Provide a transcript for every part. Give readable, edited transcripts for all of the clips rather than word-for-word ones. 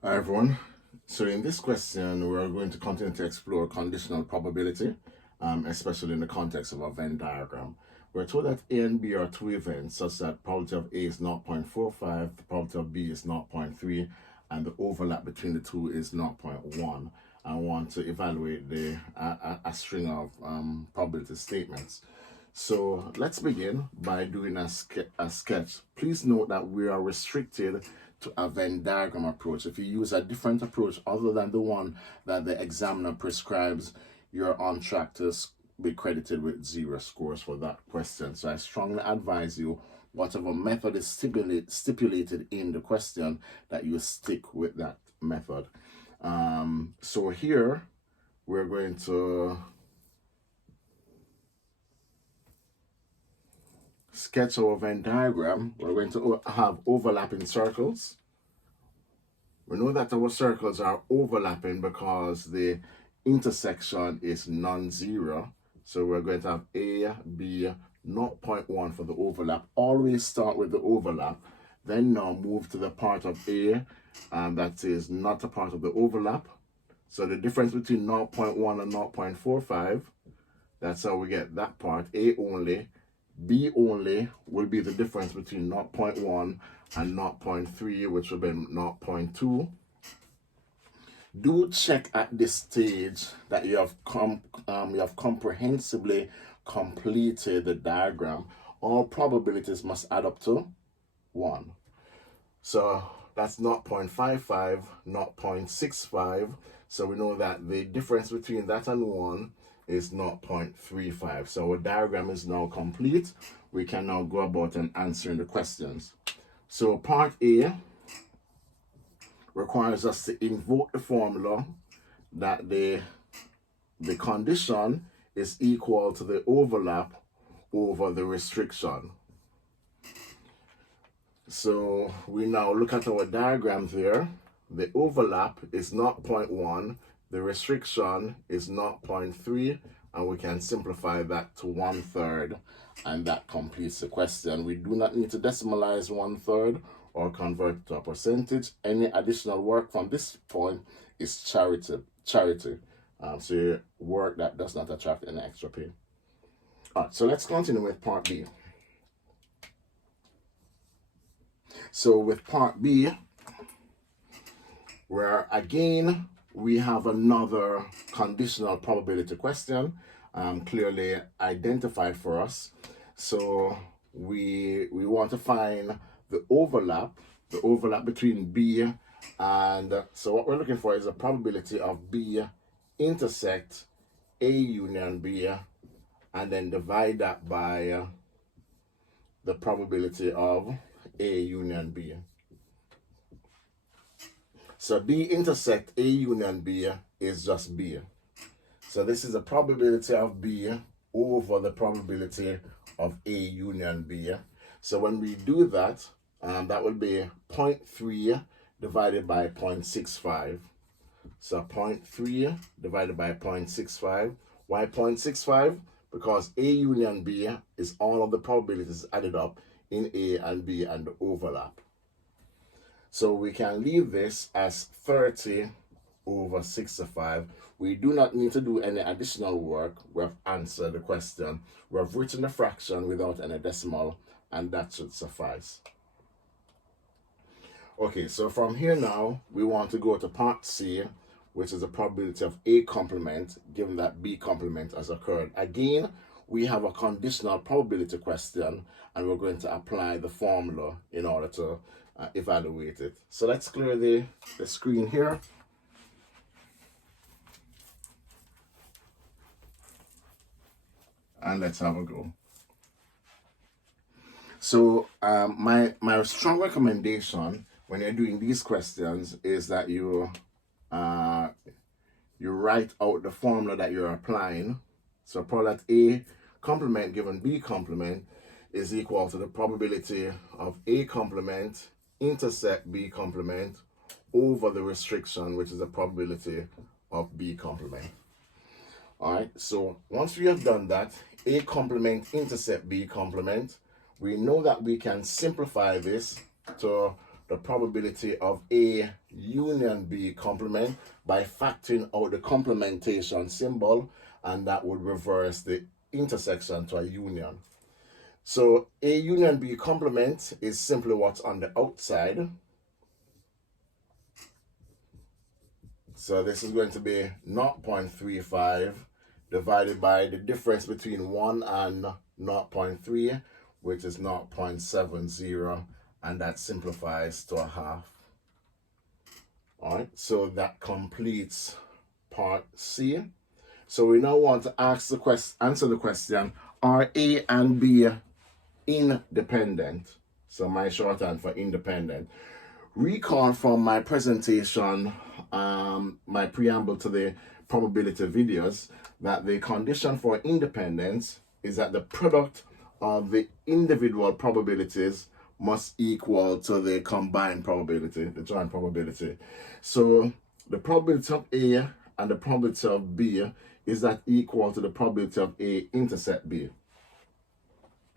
Hi everyone. So in this question, we're going to continue to explore conditional probability, especially in the context of a Venn diagram. We're told that A and B are two events such that probability of A is 0.45, the probability of B is 0.3, and the overlap between the two is 0.1. I want to evaluate a string of probability statements. So let's begin by doing a sketch. Please note that we are restricted to a Venn diagram approach. If you use a different approach other than the one that the examiner prescribes, you're on track to be credited with 0 scores for that question. So I strongly advise you, whatever method is stipulated in the question, that you stick with that method. So here we're going to sketch our Venn diagram. We're going to have overlapping circles. We know that our circles are overlapping because the intersection is non-zero. So we're going to have A, B, 0.1 for the overlap. Always start with the overlap. Then now move to the part of A that is not a part of the overlap. So the difference between 0.1 and 0.45, that's how we get that part, A only. B only will be the difference between 0.1 and 0.3, which will be 0.2. Do check at this stage that you have comprehensively completed the diagram. All probabilities must add up to 1. So that's 0.55, 0.65. So we know that the difference between that and 1 is 0.35. So our diagram is now complete. We can now go about and answering the questions. So part A requires us to invoke the formula that the condition is equal to the overlap over the restriction. So we now look at our diagram there. The overlap is 0.1, the restriction is 0.3, and we can simplify that to 1/3, and that completes the question. We do not need to decimalize 1/3 or convert it to a percentage. Any additional work from this point is charity. So work that does not attract any extra pay. All right, so let's continue with part B. So with part B, where again we have another conditional probability question clearly identified for us. So we want to find the overlap between B and, so what we're looking for is a probability of B intersect A union B, and then divide that by the probability of A union B. So B intersect A union B is just B. So this is the probability of B over the probability of A union B. So when we do that, that will be 0.3 divided by 0.65. So 0.3 divided by 0.65. Why 0.65? Because A union B is all of the probabilities added up in A and B and the overlap. So we can leave this as 30 over 65. We do not need to do any additional work. We have answered the question. We have written the fraction without any decimal, and that should suffice. Okay, so from here now, we want to go to part C, which is the probability of A complement, given that B complement has occurred. Again, we have a conditional probability question, and we're going to apply the formula in order to evaluate it. So let's clear the screen here. And let's have a go. So my strong recommendation when you're doing these questions is that you write out the formula that you're applying. So probability A complement given B complement is equal to the probability of A complement intersect B complement over the restriction, which is the probability of B complement. All right, so once we have done that, A complement intersect B complement, we know that we can simplify this to the probability of A union B complement by factoring out the complementation symbol, and that would reverse the intersection to a union. So A union B complement is simply what's on the outside. So this is going to be 0.35 divided by the difference between 1 and 0.3, which is 0.70, and that simplifies to a half. All right, so that completes part C. So we now want to answer the question, are A and B independent? So my shorthand for independent. Recall from my presentation, my preamble to the probability videos, that the condition for independence is that the product of the individual probabilities must equal to the combined probability, the joint probability. So the probability of A and the probability of B is that equal to the probability of A intercept B.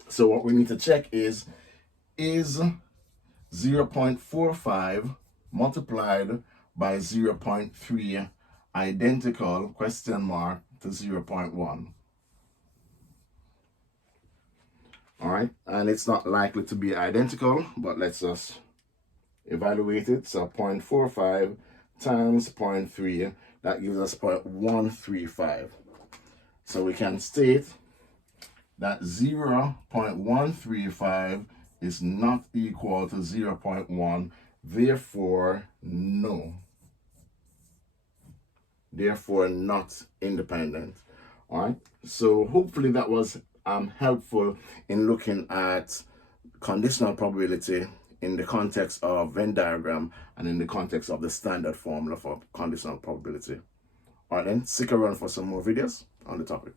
So what we need to check is 0.45 multiplied by 0.3 identical, question mark, to 0.1. All right, and it's not likely to be identical, but let's just evaluate it. So 0.45 times 0.3, that gives us 0.135. So we can state that 0.135 is not equal to 0.1, therefore no. Therefore not independent. All right, so hopefully that was helpful in looking at conditional probability in the context of Venn diagram and in the context of the standard formula for conditional probability. All right then, stick around for some more videos on the topic.